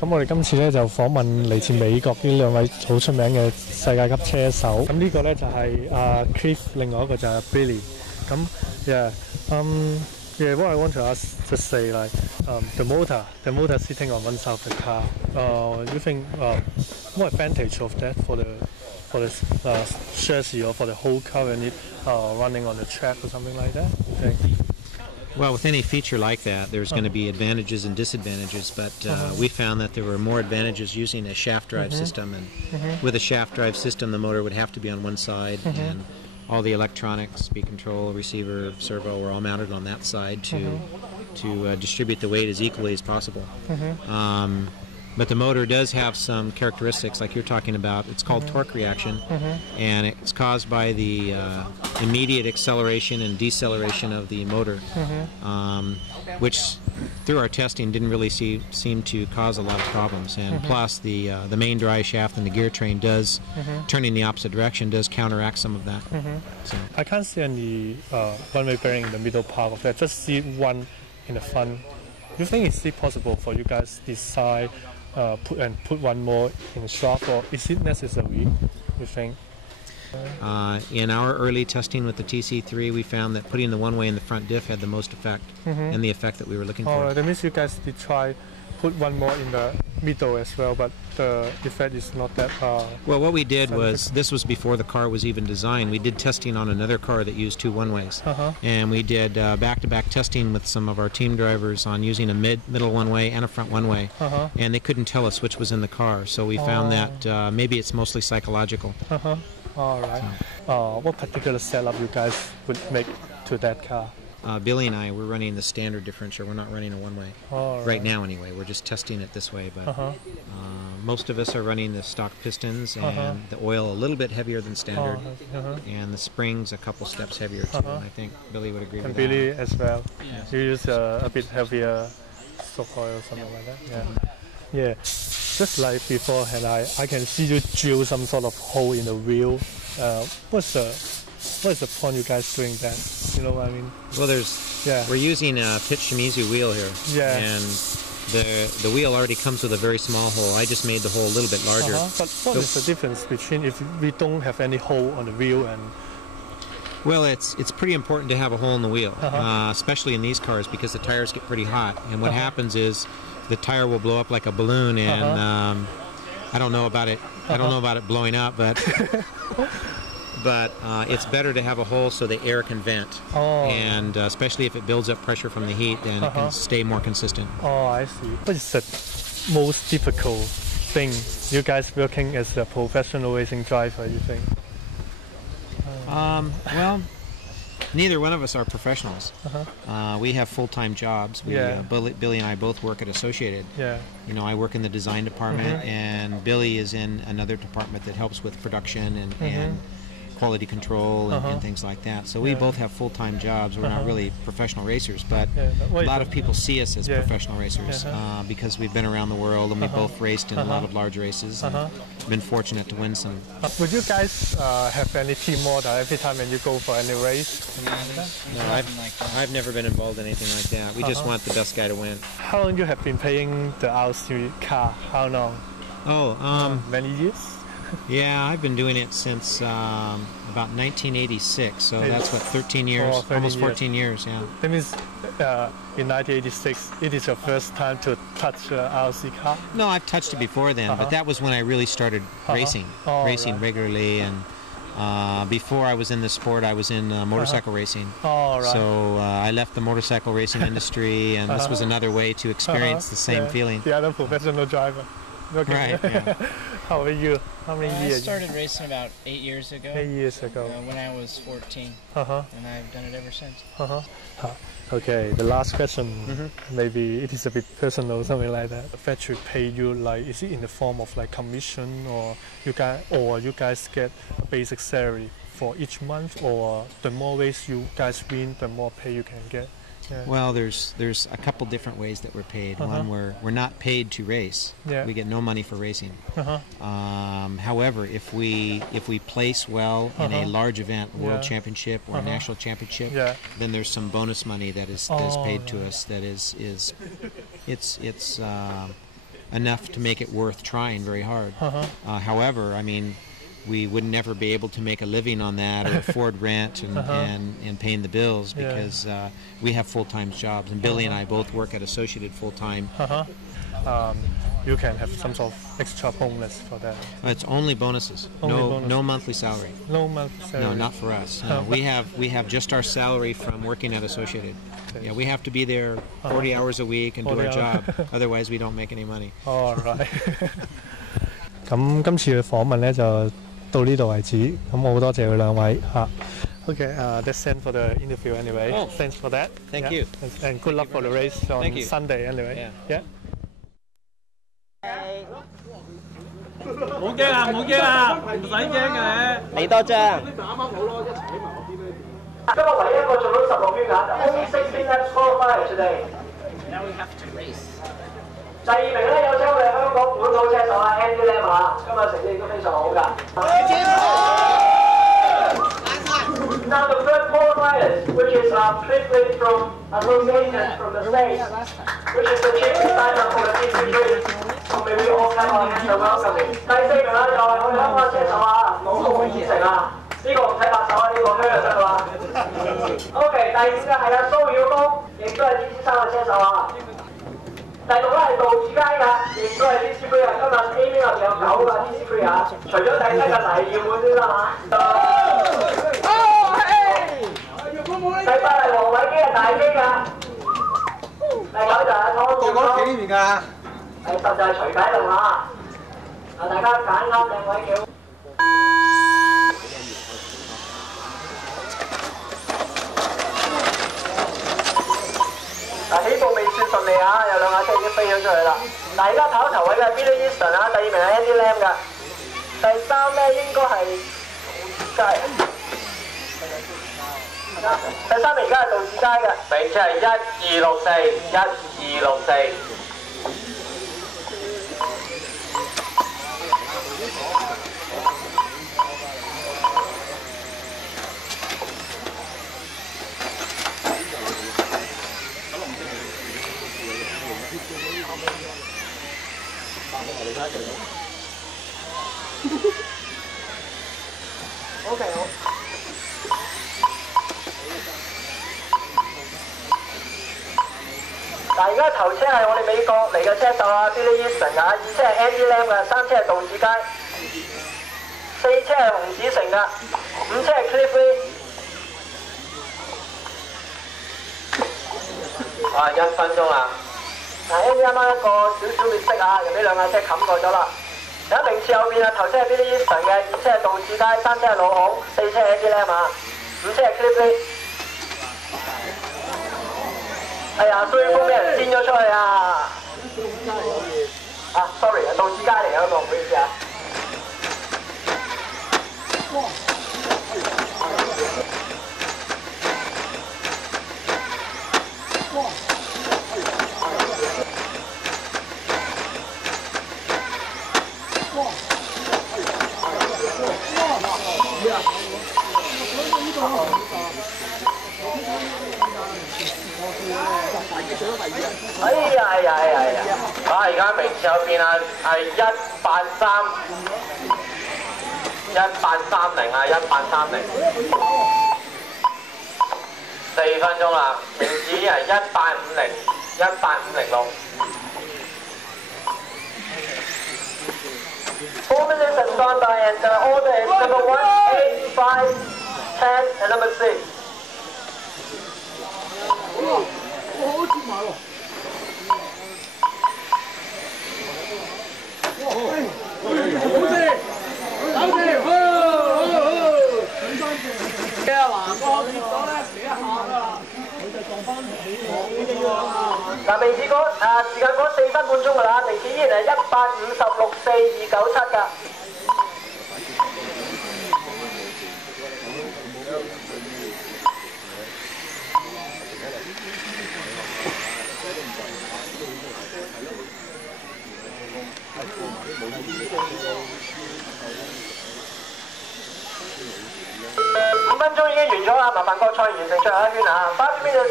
咁我哋今次咧就訪問嚟自美國呢兩位好出名嘅世界級車手。咁呢個咧就係Cliff， 另外一個就係 Billy。咁what I want to ask, just say like the motor sitting on one side of the car. You think what advantage of that for the chassis or for the whole car when it running on the track or something like that? Okay. Well, with any feature like that, there's going to be advantages and disadvantages, but we found that there were more advantages using a shaft drive system, and with a shaft drive system, the motor would have to be on one side, and all the electronics, speed control, receiver, servo, were all mounted on that side to distribute the weight as equally as possible. But the motor does have some characteristics like you're talking about. It's called torque reaction, and it's caused by the immediate acceleration and deceleration of the motor, which through our testing didn't really seem to cause a lot of problems. And plus the main drive shaft and the gear train does, turning the opposite direction, does counteract some of that. So. I can't see any one-way bearing in the middle part of that, just see one in the front. Do you think it's possible for you guys to decide put one more in shop, or is it necessary, you think? In our early testing with the TC3, we found that putting the one-way in the front diff had the most effect, and the effect that we were looking for. That means you guys did try put one more in the middle as well, but the effect is not that well, what we did was, this was before the car was even designed, we did testing on another car that used two one-ways, and we did back-to-back testing with some of our team drivers on using a middle one-way and a front one-way, and they couldn't tell us which was in the car, so we found that maybe it's mostly psychological. All right. What particular setup you guys would make to that car? Billy and I, we're running the standard differential. We're not running a one-way. Right now, anyway. We're just testing it this way. But most of us are running the stock pistons, and the oil a little bit heavier than standard, and the springs a couple steps heavier too. I think Billy would agree with that. And Billy as well. Yes. You use a bit heavier stock oil or something like that. Yeah. Just like beforehand, I can see you drill some sort of hole in the wheel. What's the point you guys doing that? You know what I mean? Well, we're using a pitch Shimizu wheel here, and the wheel already comes with a very small hole. I just made the hole a little bit larger. But what is the difference between if we don't have any hole on the wheel and? Well, it's pretty important to have a hole in the wheel, especially in these cars, because the tires get pretty hot, and what happens is the tire will blow up like a balloon, and I don't know about it. I don't know about it blowing up, but. But it's better to have a hole so the air can vent, and especially if it builds up pressure from the heat, then it can stay more consistent. Oh, I see. What is the most difficult thing you guys working as a professional racing driver, you think? Well, neither one of us are professionals. We have full-time jobs. Billy and I both work at Associated. You know, I work in the design department, and Billy is in another department that helps with production and quality control and things like that. So we both have full-time jobs. We're not really professional racers, but a lot of people see us as professional racers because we've been around the world, and we both raced in a lot of large races and been fortunate to win some. Would you guys have any team order every time when you go for any race? No, I've never been involved in anything like that. We just want the best guy to win. How long you have been playing the RC car? How long? Many years? Yeah, I've been doing it since about 1986, so that's what, 13 years, almost 14 years, yeah. That means in 1986, it is your first time to touch an RC car? No, I've touched it before then, but that was when I really started racing regularly, and before I was in the sport, I was in motorcycle racing. So I left the motorcycle racing industry, and this was another way to experience the same feeling. The other professional driver. Okay. Right, yeah. How are you? How many years? I started racing about 8 years ago. 8 years ago. When I was 14. And I've done it ever since. Okay, the last question, maybe it is a bit personal, something like that. The factory pay you, like, is it in the form of like commission, or you guys get a basic salary for each month, or the more race you guys win, the more pay you can get? Well, there's a couple different ways that we're paid. One, we're not paid to race. We get no money for racing. However, if we place well in a large event, world championship or a national championship, then there's some bonus money that is paid to us. That is enough to make it worth trying very hard. However, I mean, we would never be able to make a living on that or afford rent and paying the bills because we have full-time jobs. And Billy and I both work at Associated full-time. You can have some sort of extra bonus for that. It's only bonuses. No monthly salary. No monthly salary. No, not for us. No, we have just our salary from working at Associated. Yeah, we have to be there 40 hours a week and do our job. Otherwise, we don't make any money. All right. 咁今次嘅訪問咧就到呢度為止。咁我好多謝佢兩位嚇。Okay, that's it for the interview anyway. Oh, thanks for that. Thank you. And good luck for the race on Sunday anyway. Yeah. 唔好驚啊！唔好驚啊！唔使驚嘅你。你多張。今日唯一一個做到16圈㗎 ，only 16 laps qualified today. Now we have to race. 第2名咧有請我哋香港本土車手啊 Andy Lam 啊，今日成績亦都非常好㗎。Now the third qualifiers, which is Cliff from Associated from the States, which is the chief designer for the TC3. So maybe we all have our hands around something. 第4名咧就係我哋香港車手啊，老公以成啊，呢個唔使拍手啊，呢個香就得㗎啦。OK， 第5嘅係阿蘇曉峰，亦都係 TC3嘅車手啊。第6咧係杜志佳㗎，亦都係 TC3 啊。今日 A 邊入邊有9個 TC3 啊，除咗第7嘅黎耀滿先啦嚇。第8係黃偉基係大基㗎，第9就係阿湯健咯。幾年㗎？第10就係徐啟龍啊！大家揀啱靚位幾好。起步未算順利啊，有兩架車已經飛咗出去啦。而家跑頭位嘅係 Billy Easton 啊，第2名係 Andy Lam 㗎，第3咧應該係杜志佳。第3名而家係杜志佳嘅，名次係1264。OK 好。嗱，而家頭車係我哋美國嚟嘅車手啊 ，Billy Easton 啊，2車係 Andy Lam 嘅，3車係杜志佳，4車係洪子成嘅，5車係 Cliff。1分鐘啦。嗱 ，Andy 啱啱一個少劣色啊，又俾兩架車冚過咗啦。第1名次後邊啊，頭車係 Billy Easton 嘅，2車係杜志佳，3車係老孔，4車係 Andy Lam 啊，5車係 Cliff。哎呀，蘇永峰俾人跣咗出去啊！sorry 啊，杜志佳嚟嘅嗰個，唔好意思啊。而家名次有變啊，係1830啊，1830。4分鐘啦，名次已經係1850，1850。4 minutes has gone by and the order is number 1, 8, 5, 10 and number 6. 好接埋喎！嗱，名次時間講4分半鐘㗎啦，名次依然係1856297㗎。5分鐘已經完咗啦，麻煩郭賽完成最後一圈啊！5 minutes。